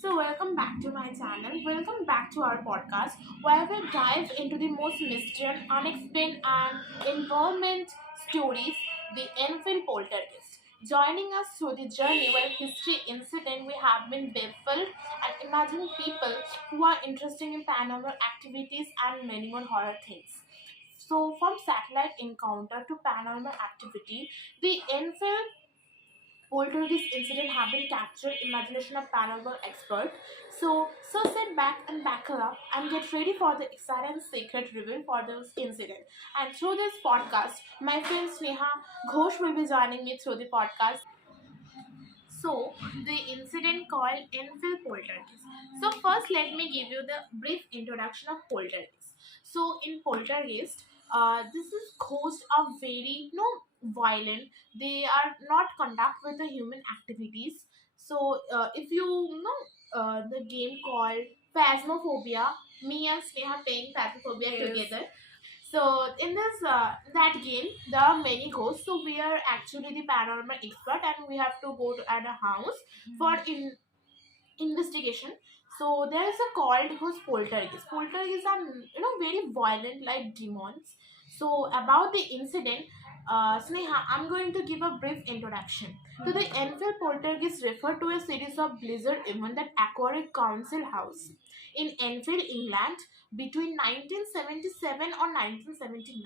So, welcome back to my channel. Welcome back to our podcast where we dive into the most mysterious, unexplained, and involvement stories, the Enfield Poltergeist. Joining us through the journey where history incident we have been baffled and imagining people who are interested in paranormal activities and many more horror things. So, from satellite encounter to paranormal activity, the Enfield Poltergeist incident have been captured imagination of paranormal expert. So sit back and buckle up and get ready for the exciting secret reveal for this incident. And through this podcast, my friend Sneha Ghosh will be joining me through the podcast. So, the incident called Enfield Poltergeist. So, first, let me give you the brief introduction of Poltergeist. So, in Poltergeist, this is ghosts are very violent. They are not conduct with the human activities. So, if you know the game called Phasmophobia, me and Sneha playing Phasmophobia Yes. together. So in this that game, there are many ghosts. So we are actually the paranormal expert, and we have to go to at a house for investigation. So there is a called who's poltergeist. Poltergeists are very violent like demons. So about the incident, Sneha, I'm going to give a brief introduction. So the Enfield poltergeist refer to a series of blizzard events that occurred at Council House in Enfield, England between 1977 or 1979.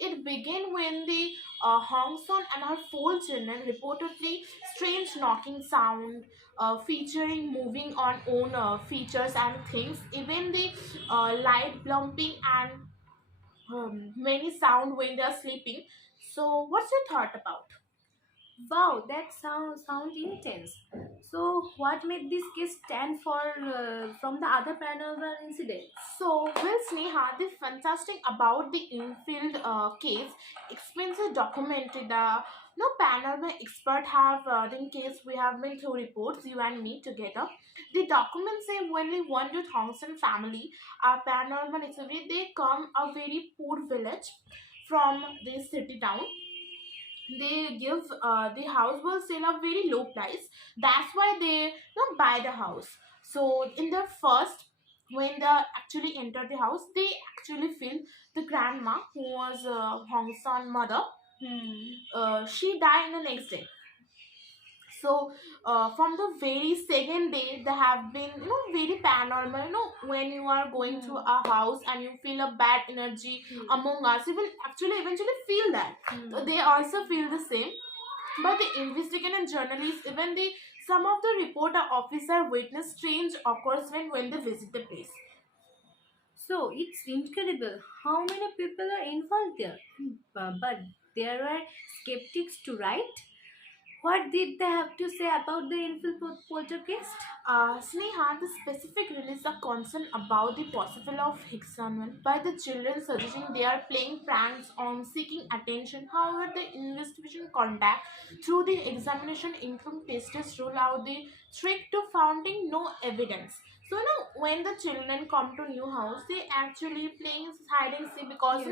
It began when the Hong Son and her four children reportedly strange knocking sound featuring moving on own features and things, even the light blumping and many sound when they are sleeping. So, what's your thought about? Wow, that sound intense. So, what made this case stand for from the other paranormal incidents? So, Will Sneha, the fantastic about the Enfield case explains the documentary. The no paranormal expert have in case we have been through reports, you and me together. The documents say when we went to Thompson family, our paranormal activity, they come a very poor village from the city town. They give the house will sell a very low price. That's why they not buy the house. So in the first, when they actually enter the house, they actually feel the grandma who was Hong San mother. She died the next day. So from the very second day they have been very paranormal. When you are going to a house and you feel a bad energy among us, you will actually eventually feel that. So they also feel the same. But the investigator and journalists, even the some of the reporter officer witness strange occurrence when they visit the place. So, it's incredible how many people are involved there. But there are skeptics to write. What did they have to say about the Enfield poltergeist? Sneha, the specific release a concern about the possible of Hicksonman by the children suggesting they are playing pranks on seeking attention. However, the investigation conduct through the examination including testers rule out the trick to finding no evidence. So when the children come to new house, they actually playing hide and seek because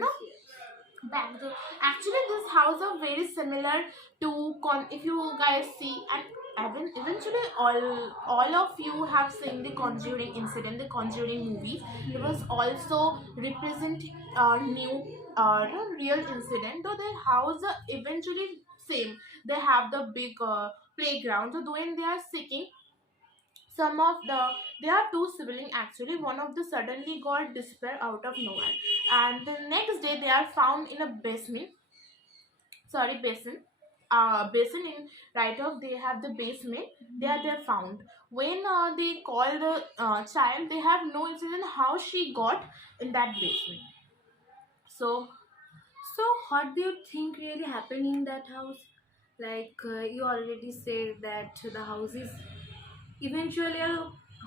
back to actually this house are very similar to if you guys see and eventually all of you have seen the conjuring incident, the conjuring movie. It was also represent new no, real incident, though the house are eventually same. They have the big playground. So when they are seeking some of the there are two siblings actually. One of the suddenly got disappear out of nowhere, and the next day they are found in a basement. Sorry, basin in right off. They have the basement. They're found when they call the child. They have no incident how she got in that basement. So So, what do you think really happened in that house? Like you already said that the house is eventually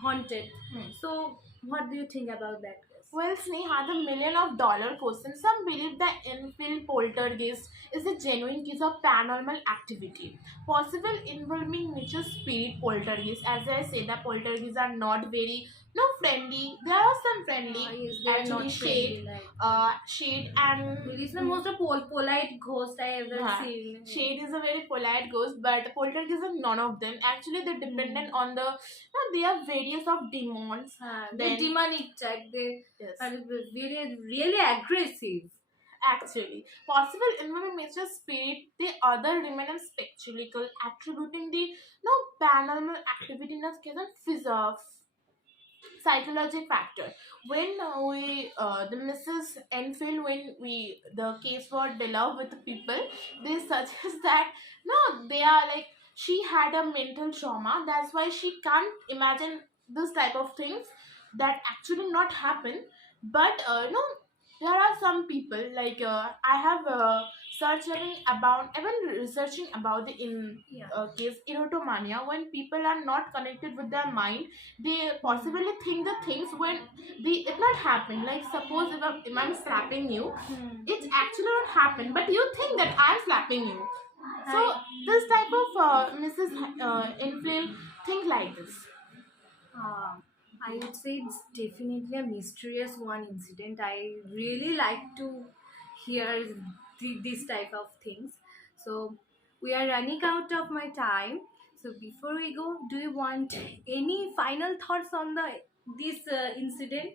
haunted. hmm. So, what do you think about that? Well, Sneha, the $1 million question. Some believe that Enfield poltergeist is a genuine case of paranormal activity, possible involving nature spirit poltergeist. As I say, the poltergeists are not very no friendly. There are some friendly, Yes, they are actually not friendly. shade, Like shade and it is the most polite ghost I ever yeah, seen. shade is a very polite ghost, but poltergeist are none of them. Actually, they're dependent on the. No, they are various of demons. They Then demonic type. They yes. are very really aggressive. Actually, possible involving nature spirit, the other remain spectacular, attributing the no paranormal activity in a case of psychological factor. When we the Mrs. Enfield, when we the case was developed with the people, they suggest that no, they are like she had a mental trauma. That's why she can't imagine this type of things that actually not happen. But no, there are some people like I have searching about even researching about the in Yeah. case erotomania when people are not connected with their mind they possibly think the things when the it not happen like suppose if I'm slapping you it's actually not happen but you think that I'm slapping you so this type of Mrs. Inflame think like this. Uh, I would say it's definitely a mysterious one incident. I really like to hear this type of things. So we are running out of my time. So before we go, do you want any final thoughts on this incident?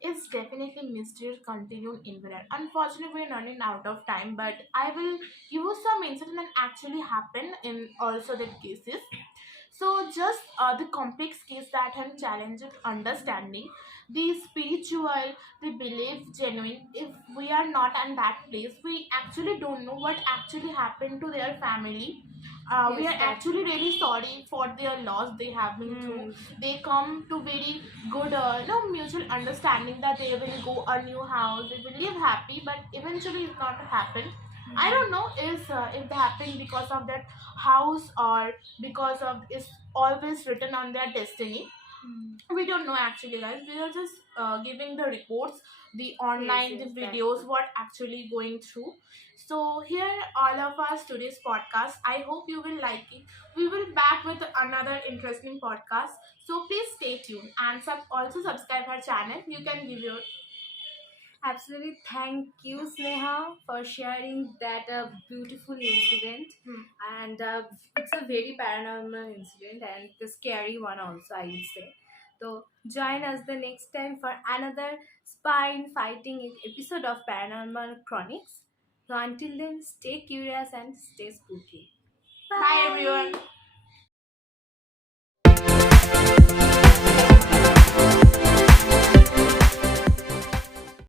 It's definitely mysterious continued invalid. Unfortunately, we're running out of time, but I will give you some incident that actually happened in also the cases. So, just the complex case that have challenged understanding, the spiritual, the belief genuine. If we are not in that place, we actually don't know what actually happened to their family. We Yes, are that. actually really sorry for their loss they have been through. They come to very good, no mutual understanding that they will go a new house, they will live happy, but eventually it's not happened. I don't know if it happened because of that house or because of it's always written on their destiny. We don't know actually guys, we are just giving the reports, the Yes, online the yes, that's videos good. what actually going through. So here all of us today's podcast, I hope you will like it. We will back with another interesting podcast, so please stay tuned and also subscribe our channel. You can give your Absolutely. Thank you, Sneha, for sharing that beautiful incident. hmm. And it's a very paranormal incident and the scary one also, I would say. So join us the next time for another spine fighting episode of Paranormal Chronics. So until then, stay curious and stay spooky. Bye everyone. Bye.